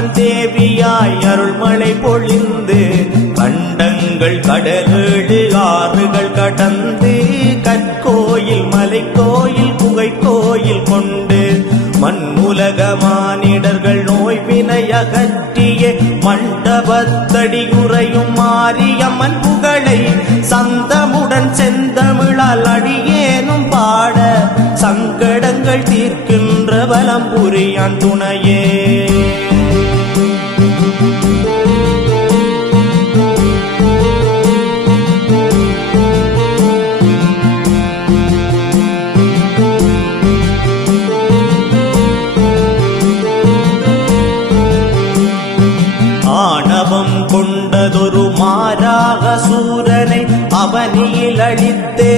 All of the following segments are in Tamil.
மகன் தேவியாய் அருள்மழை பொழிந்து கண்டங்கள் கடலேழு ஆறுகள் கடந்து கற்கோயில் மலைக்கோயில் குகை கோயில் கொண்டு மண்ணுலக மானிடர்கள் நோய்வினை அகற்றிய மண்டபத்தடியுறையும் மாரியம்மன் புகழை சந்தமுடன் செந்தமிழால் அடியேனும் பாட சங்கடங்கள் தீர்க்கின்ற வலம் புரியான் துணையே. கொண்டதொரு மாறாக சூரனை அவனியில் அழித்தே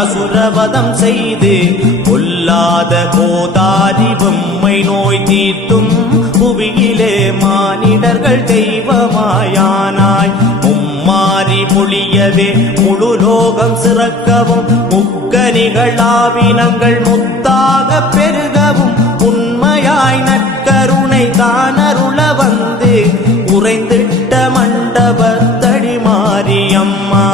அசுரவதம் செய்து கொல்லாத கோதாரி பொம்மை நோய் தீர்த்தும் புவியிலே மானிடர்கள் தெய்வமாயானாய் மும்மாறி பொழியவே முழு லோகம் சிறக்கவும் முக்கனிகளாவினங்கள் முத்தாக பெருகவும் உண்மையாய் நற்கருணை தானருள வந்து உறைந்திட்ட மண்டபத்தடி மாரியம்மா.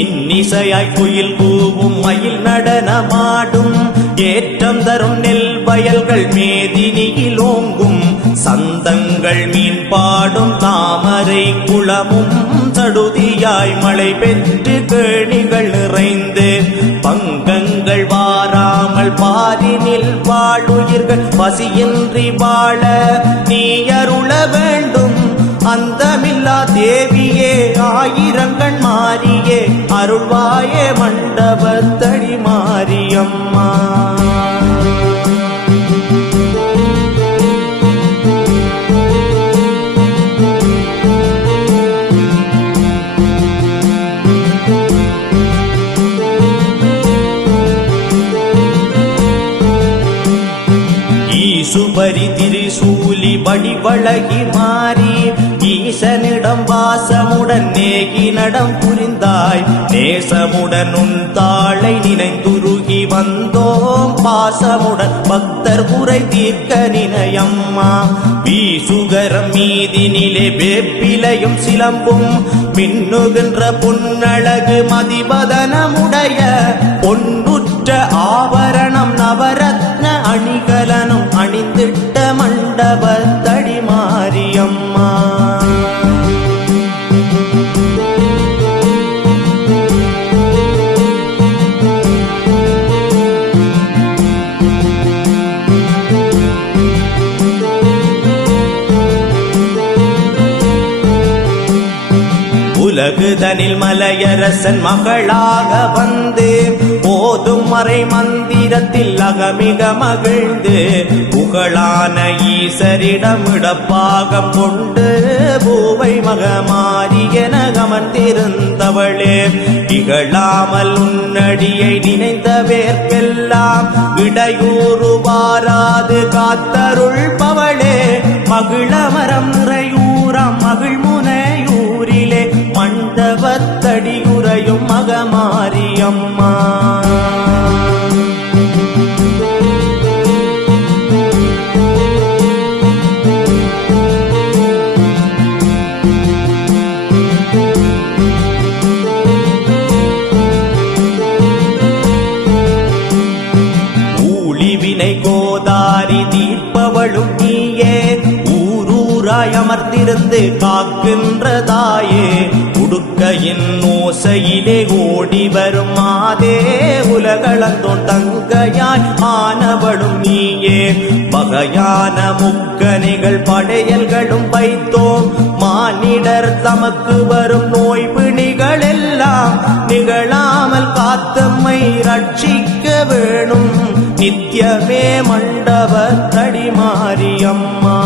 இன்னிசையாய் குயில் கூவும் மயில் நடனமாடும் ஏற்றம் தரும் நெல் வயல்கள் மேதினியில் ஓங்கும் சந்தங்கள் மீன் பாடும் தாமரை குளமும் சடுதியாய் மழை பெற்று கேணிகள் நிறைந்து பங்கங்கள் வாராமல் பாரினில் வாழுயிர்கள் பசியின்றி வாழ நீ அருள வேண்டும் அந்தமில்லா தேவியே ஆயிரங்கண் மாறியே அருள்வாயே மண்டபத்தடி மாரியம்மா. சுபரி திரிசூலி வடிவழகி மாறி ஈசனிடம் வாசமுடன் நேகி நடம் புரிந்தாய் நேசமுடன் உன் தாளை நினைந்துருகி வந்தோம் பாசமுடன் பக்தர் குறை தீர்க்க நினையம்மா. வீசுகரம் மீதினிலே வேப்பிலையும் சிலம்பும் மின்னுகின்ற பொன்னழகு மதிபதனமுடைய பொன்னுற்ற ஆபரணம் நவரத்ன அணிகலனும் அணிந்திட்ட மண்டபத்தடி மாரியம்மா. உலகுதனில் மலையரசன் மகளாக வந்து ஓதும் மறை மந்திரத்தில் அகமிக மகிழ்ந்து புகழான ஈசரிடமிடப்பாக கொண்டு பூவை மகமாரி என அமர்ந்திருந்தவளே இகழாமல் உன்னடியை நினைந்தவேற்கெல்லாம் இடையூறு வாராது காத்தருள்பவளே மகிழமரம் நிறையூராம் மகிழ்முனையூரிலே மண்டபத்தடியுறையும் மகமாரியம்மா. ஊழிவினை கோதாரி தீர்ப்பவளும் நீயே ஊரூராய் அமர்ந்திருந்து காக்கின்றதாயே உடுக்கையின் ஓசையிலே ஓடி வரும் மாதே உலகளந்தோன் தங்கையாய் ஆனவளும் நீயே வகையான முக்கணிகள் படையல்களும் வைத்தோம் மானிடர் தமக்கு வரும் நோய் பிணிகள் எல்லாம் நிகழாமல் காத்தம்மை ரட்சிக்க வேணும் நித்தியமே மண்டபத்தடி மாரியம்மா.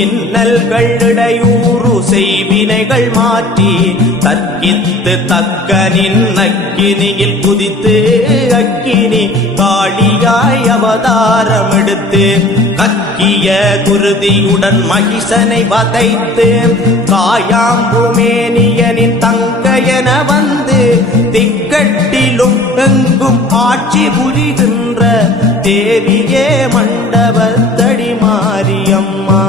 இன்னல்கள் இடையூறு செய்வினைகள் மாற்றி தற்கித்து தக்கனின் அக்கினியில் குதித்து அக்கினி காளியாய் அவதாரம் எடுத்து கக்கிய குருதியுடன் மகிஷனை வதைத்து காயாம்புமேனியனின் தங்கையென வந்து திக்கட்டிலும் எங்கும் ஆட்சி புரிகின்ற தேவியே மண்டபத்தடி மாரியம்மா.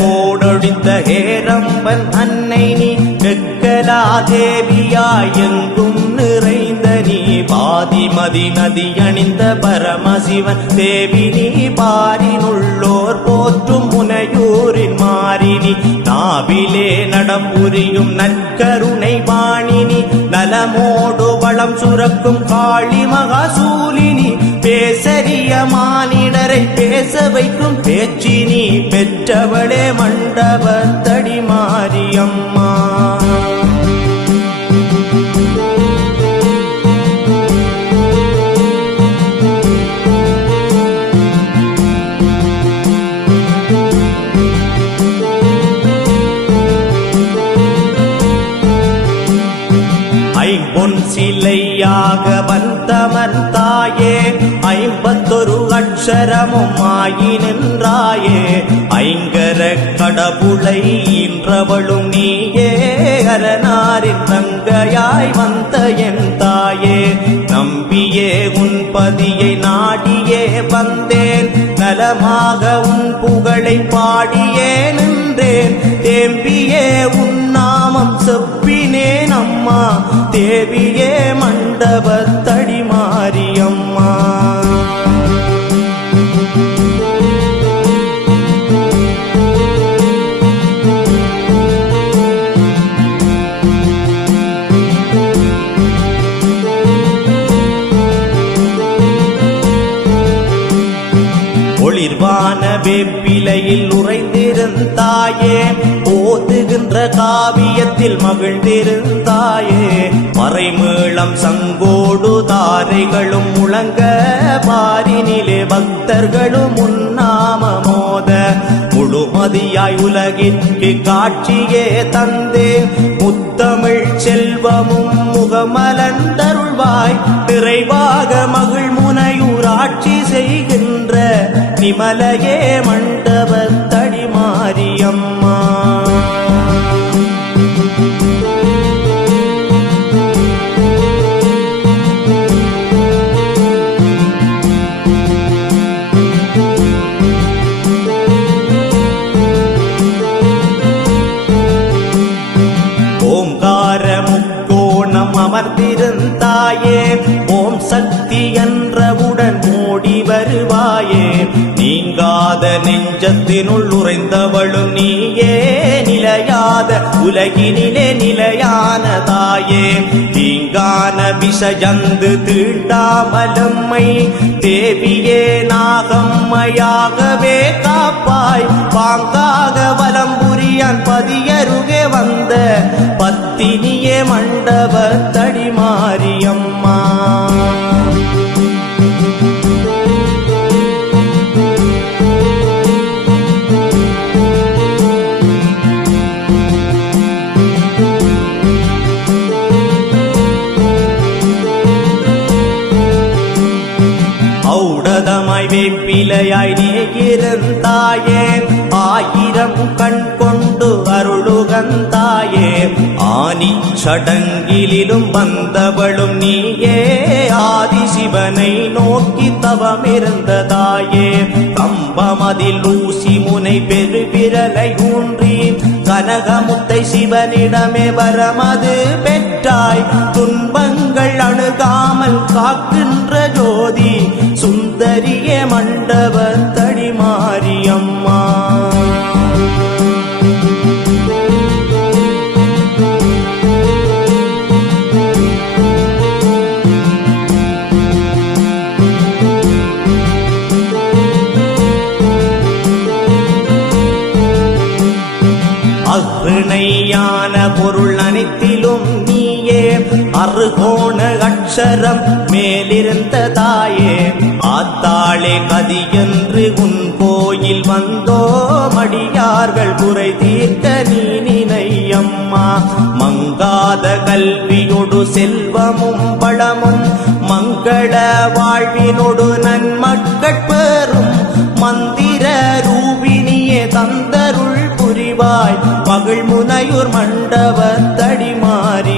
கோடொடித்த ஹேரம்பன் அன்னை நீ வெக்கலா தேவியாய் எங்கும் நிறைந்த நீ பாதிமதி நதி அணிந்த பரமசிவன் தேவி நீ பாரினுள்ளோர் போற்றும் முனையூரின் மாறினி நாவிலே நடம் புரியும் நற்கருணை வாணினி நலமோடு வளம் சுரக்கும் காளி மகாசூலினி பேசரிய மானிடரை பேச வைக்கும் பேச்சினி பெற்றவளே மண்டபத்தடி மாரியம்மா. பொன் சிலையாக வந்தமன் தாயே 51 அக்ஷரமும் ஆகி நின்றாயே ஐங்கர கடவுளை ஈன்றவளும் நீயே அரணாரின் தங்கையாய் வந்த என் தாயே நம்பியே உன் பதியை நாடியே வந்தேன் நலமாக உன் புகழை பாடியே நின்றேன் தேம்பியே உன் நாமம் செப்பினேன் அம்மா தேவியே மண்டபத்தடி மாரியம்மா. ஒளிர்வான வேப்பிலையில் உறைந்திருந்தாயே ஓதுகின்ற காவியத்தில் மகிழ்ந்திருந்தாயே மறைமேளம் சங்கோடு தாரைகளும் முழங்க பாரினிலே பக்தர்களும் உன்னாம மோத முழுமதியாய் உலகிற்கு காட்சியே தந்தே முத்தமிழ் செல்வமும் முகமலர்ந்தருள்வாய் நிறைவாக மகிழ் முனையூராட்சி செய்கின்ற நிமலையே மண்டபத்தடி மாரியம்மா. ஓம்கார முக்கோணம் அமர்ந்திருந்தாயே ஓம் சக்தி என்றவுடன் ஓடி வருவாயே நீங்காத நெஞ்சத்தினுள் உறைந்தவளும் நீயே நிலையாத உலகினிலே நிலையான தாயே தீங்கான விஷயந்து தீண்டாமலம்மை தேவியே நாகம்மையாகவே காப்பாய் பாங்காக வலம்புரியான் பதியருகே வந்த பத்தினியே மண்டபத்தடி மாரியம்மா. ஔடதமாய் வேப்பிலையாய் நீ இருந்தாயே ஆயிரம் கண் கொண்டு அருளுகந்தாயே ஆனி சடங்கிலும் வந்தவளும் நீயே ஆதிசிவனை நோக்கி தவமிருந்ததாயே கம்பமதில் ஊசி முனை பெருவிரலை ஊன்றி கனகமுத்தை சிவனிடமே வரமது பெற்றாய் துன்பங்கள் அணுகாமல் காக்கின்ற ஜோதி சுந்தரியே மண்டபத்தடி மாரியம்மா. அறுகோண அக்ஷரம் மேலிருந்த தாயே ஆத்தாளே கதியென்று உன் கோயில் வந்தோம் அடியார்கள் குறை தீர்க்க நீ நினையம்மா மங்காத கல்வியொடு செல்வமும் பழமும் மங்கள வாழ்வினொடு நன்மக்கள் பெறும் மந்திர ரூபிணியே தந்தருள் புரிவாய் மகிழ்முனையூர் மண்டபத்தடி மாறி